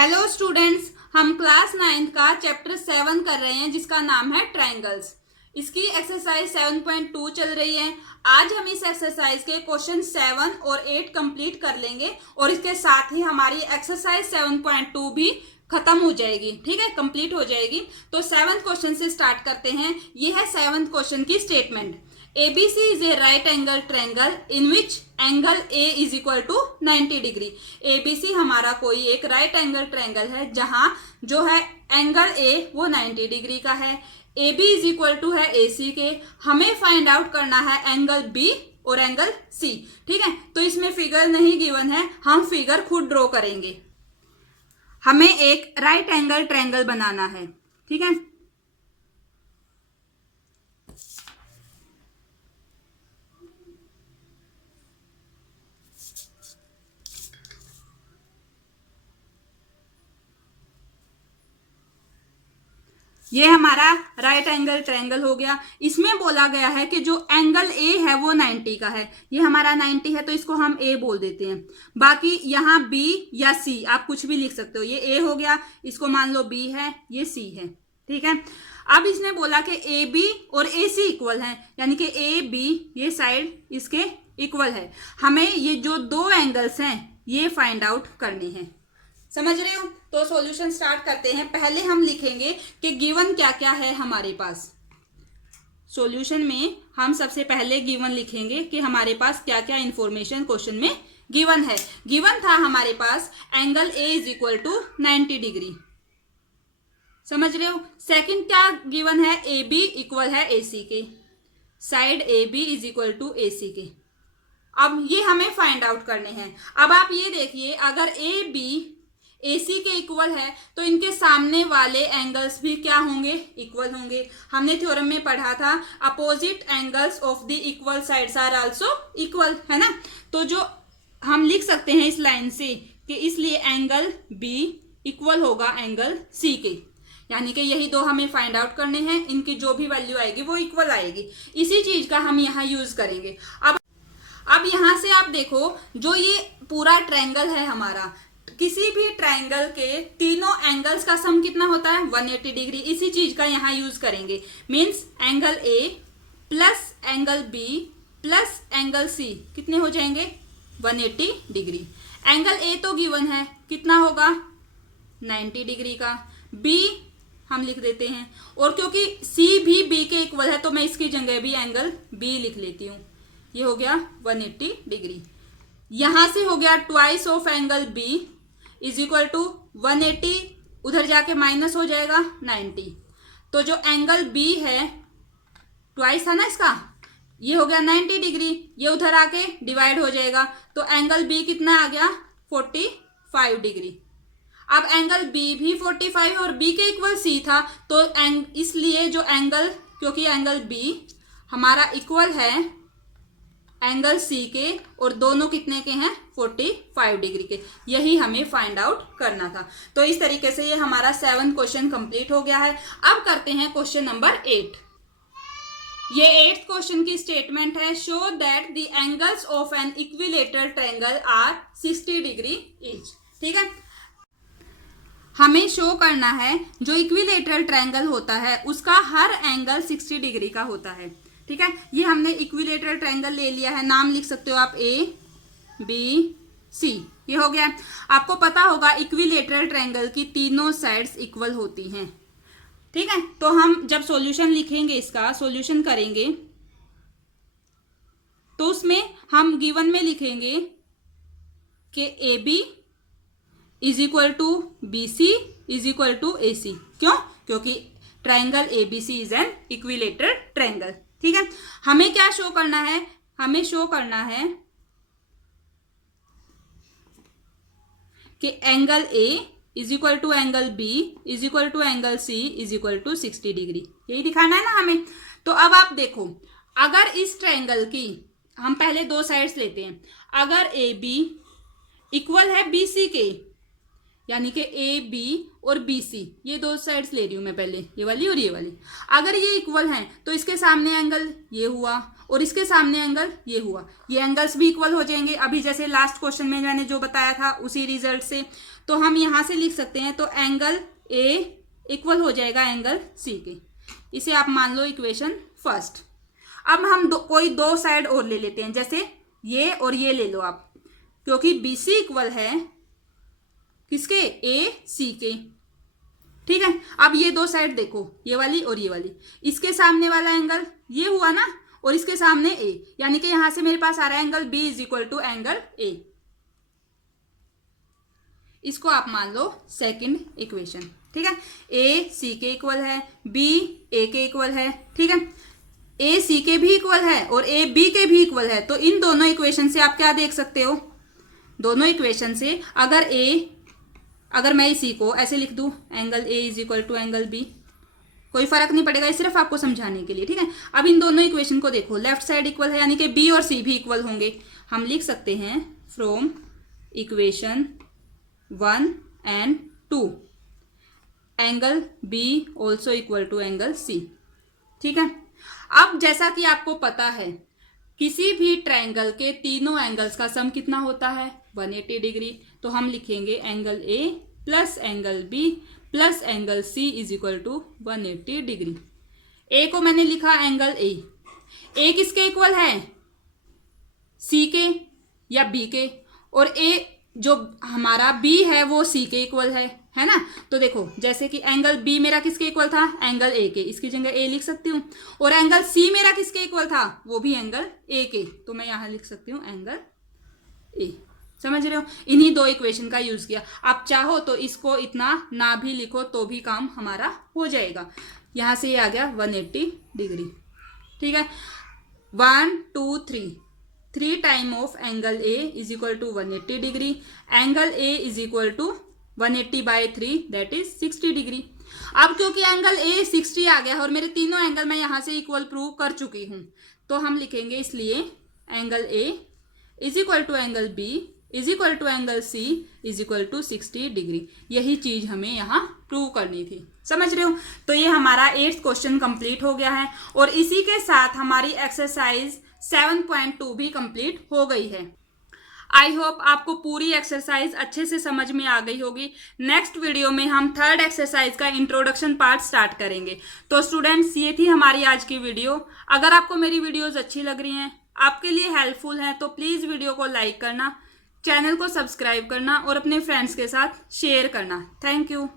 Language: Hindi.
हेलो स्टूडेंट्स, हम क्लास 9th का चैप्टर 7 कर रहे हैं जिसका नाम है ट्रायंगल्स। इसकी एक्सरसाइज 7.2 चल रही है। आज हम इस एक्सरसाइज के क्वेश्चन 7 और 8 कंप्लीट कर लेंगे और इसके साथ ही हमारी एक्सरसाइज 7.2 भी खत्म हो जाएगी। ठीक है, कंप्लीट हो जाएगी। तो 7th क्वेश्चन से स्टार्ट करते हैं। ये है 7th क्वेश्चन की statement. ABC is a right angle triangle in which angle A is equal to 90 degree. ABC हमारा कोई एक राइट एंगल ट्रायंगल है जहां जो है एंगल A वो 90 डिग्री का है। AB इज इक्वल टू है AC के। हमें फाइंड आउट करना है एंगल B और एंगल C। ठीक है, तो इसमें फिगर नहीं गिवन है, हम फिगर खुद ड्रॉ करेंगे। हमें एक राइट एंगल ट्रायंगल बनाना है। ठीक है, ये हमारा राइट एंगल ट्रायंगल हो गया। इसमें बोला गया है कि जो एंगल ए है वो 90 का है। ये हमारा 90 है तो इसको हम ए बोल देते हैं। बाकी यहाँ बी या सी आप कुछ भी लिख सकते हो। ये ए हो गया, इसको मान लो बी है, ये सी है। ठीक है, अब इसने बोला कि ए बी और ए सी इक्वल है, यानी कि ए बी ये साइड इसके इक्वल है। हमें ये जो दो एंगल्स हैं ये फाइंड आउट करने हैं। समझ रहे हो? तो सॉल्यूशन स्टार्ट करते हैं। पहले हम लिखेंगे कि गिवन क्या क्या है हमारे पास। सॉल्यूशन में हम सबसे पहले गिवन लिखेंगे कि हमारे पास क्या क्या इंफॉर्मेशन क्वेश्चन में गिवन है। गिवन था हमारे पास angle A is equal to 90 degree. समझ रहे हो? सेकंड क्या गिवन है? ए बी इक्वल है ए सी के। Side A B is equal to A C के। अब ये हमें फाइंड आउट करने हैं। अब आप ये देखिए, अगर ए बी AC के इक्वल है तो इनके सामने वाले एंगल्स भी क्या होंगे? इक्वल होंगे। हमने थ्योरम में पढ़ा था opposite angles of the equal sides are also equal, है ना। तो जो हम लिख सकते हैं इस लाइन से कि इसलिए एंगल B इक्वल होगा एंगल C के, यानी कि यही दो हमें फाइंड आउट करने हैं। इनकी जो भी वैल्यू आएगी वो इक्वल आएगी। इसी चीज का हम यहाँ यूज करेंगे। अब यहाँ से आप देखो, जो ये पूरा ट्रायंगल है हमारा, किसी भी ट्रायंगल के तीनों एंगल्स का सम कितना होता है? 180 डिग्री। इसी चीज का यहाँ यूज करेंगे। Means angle A plus angle B plus angle C कितने हो जाएंगे? 180 डिग्री। एंगल A तो गिवन है, कितना होगा? 90 डिग्री का। B हम लिख देते हैं, और क्योंकि C भी B के इक्वल है तो मैं इसकी जगह भी एंगल B लिख लेती हूँ। ये हो गया 180 डिग्री। यहां से हो गया twice of angle B is equal to 180, उधर जाके माइनस हो जाएगा 90। तो जो एंगल B है, ट्वाइस था ना इसका, ये हो गया 90 डिग्री। ये उधर आके डिवाइड हो जाएगा तो एंगल B कितना आ गया? 45 डिग्री। अब एंगल B भी 45 और B के इक्वल C था, तो इसलिए जो एंगल, क्योंकि एंगल B हमारा इक्वल है एंगल C के, और दोनों कितने के हैं? 45 डिग्री के। यही हमें फाइंड आउट करना था। तो इस तरीके से ये हमारा 7th क्वेश्चन कंप्लीट हो गया है। अब करते हैं क्वेश्चन नंबर 8। ये 8th क्वेश्चन की स्टेटमेंट है, show that the angles of an equilateral triangle are 60 degree each. ठीक है, हमें शो करना है जो इक्विलेटरल ट्रायंगल होता है उसका हर एंगल 60 डिग्री का होता है। ठीक है, ये हमने इक्विलेटरल ट्रायंगल ले लिया है। नाम लिख सकते हो आप A B C। ये हो गया। आपको पता होगा इक्विलेटरल ट्रायंगल की तीनों साइड्स इक्वल होती हैं। ठीक है, तो हम जब सॉल्यूशन लिखेंगे, इसका सॉल्यूशन करेंगे, तो उसमें हम गिवन में लिखेंगे कि AB is equal to BC is equal to AC। क्यों? क्योंकि triangle ABC is an equilateral triangle. ठीक है, हमें क्या शो करना है? हमें शो करना है कि angle A is equal to angle B is equal to angle C is equal to 60 degree. यही दिखाना है ना हमें। तो अब आप देखो, अगर इस ट्रायंगल की हम पहले दो साइड्स लेते हैं। अगर AB इक्वल है BC के, यानी कि ए बी और बी सी, ये दो साइड्स ले रही हूं मैं पहले, ये वाली और ये वाली। अगर ये इक्वल हैं तो इसके सामने एंगल ये हुआ और इसके सामने एंगल ये हुआ, ये एंगल्स भी इक्वल हो जाएंगे। अभी जैसे लास्ट क्वेश्चन में मैंने जो बताया था उसी रिजल्ट से, तो हम यहां से लिख सकते हैं, तो एंगल ए इक्वल हो जाएगा एंगल सी के। इसे आप मान लो इक्वेशन फर्स्ट। अब हम कोई दो साइड और ले लेते हैं, जैसे ये और ये ले लो आप, क्योंकि बी सी इक्वल है किसके, ए सी के। ठीक है, अब ये दो साइड देखो, ये वाली और ये वाली, इसके सामने वाला एंगल ये हुआ ना और इसके सामने ए, यानी कि यहां से मेरे पास आ रहा है angle B is equal to angle A. इसको आप मान लो सेकंड इक्वेशन। ठीक है, ए सी के इक्वल है, बी ए के इक्वल है। ठीक है, ए सी के भी इक्वल है और ए बी के भी इक्वल है, तो इन दोनों इक्वेशन से आप क्या देख सकते हो, दोनों इक्वेशन से अगर मैं इसी को ऐसे लिख दूं, angle A is equal to angle B, कोई फर्क नहीं पड़ेगा, सिर्फ आपको समझाने के लिए। ठीक है, अब इन दोनों इक्वेशन को देखो, लेफ्ट साइड इक्वल है यानी कि बी और सी भी इक्वल होंगे। हम लिख सकते हैं from equation 1 and 2 angle B also equal to angle C. ठीक है, अब जैसा कि आपको पता है किसी भी ट्रायंगल के तीनों एंगल्स का सम कितना होता है, 180 डिग्री। तो हम लिखेंगे angle A plus angle B plus angle C is equal to 180 degree. A को मैंने लिखा एंगल ए किसके इक्वल है, सी के या बी के, और ए जो हमारा बी है वो सी के इक्वल है ना। तो देखो जैसे कि एंगल बी मेरा किसके इक्वल था, एंगल ए के, इसकी जगह ए लिख सकती हूँ, और एंगल सी मेरा किसके इक्वल था, वो भी एंगल ए के, तो मैं यहां लिख सकती हूँ एंगल ए। समझ रहे हो, इन्हीं दो इक्वेशन का यूज किया। आप चाहो तो इसको इतना ना भी लिखो तो भी काम हमारा हो जाएगा। यहां से ये आ गया 180 डिग्री। ठीक है, 1 2 3 time of angle A is equal to 180 degree, angle A is equal to 180/3 that is 60 degree. अब क्योंकि एंगल ए 60 आ गया और मेरे तीनों एंगल मैं यहां से इक्वल प्रूव कर चुकी हूं, तो हम लिखेंगे इसलिए angle A is equal to angle B is equal to angle C is equal to 60 degree. यही चीज हमें यहाँ प्रूव करनी थी। समझ रहे हो, तो ये हमारा 8th क्वेश्चन कंप्लीट हो गया है और इसी के साथ हमारी एक्सरसाइज 7.2 भी कंप्लीट हो गई है। आई होप आपको पूरी एक्सरसाइज अच्छे से समझ में आ गई होगी। नेक्स्ट वीडियो में हम 3rd एक्सरसाइज का इंट्रोडक्शन पार्ट स्टार्ट करेंगे। तो स्टूडेंट्स, ये थी हमारी आज की वीडियो। अगर आपको मेरी वीडियोस अच्छी लग रही हैं, आपके लिए हेल्पफुल हैं, तो प्लीज़ वीडियो को लाइक करना, चैनल को सब्सक्राइब करना और अपने फ्रेंड्स के साथ शेयर करना। Thank you.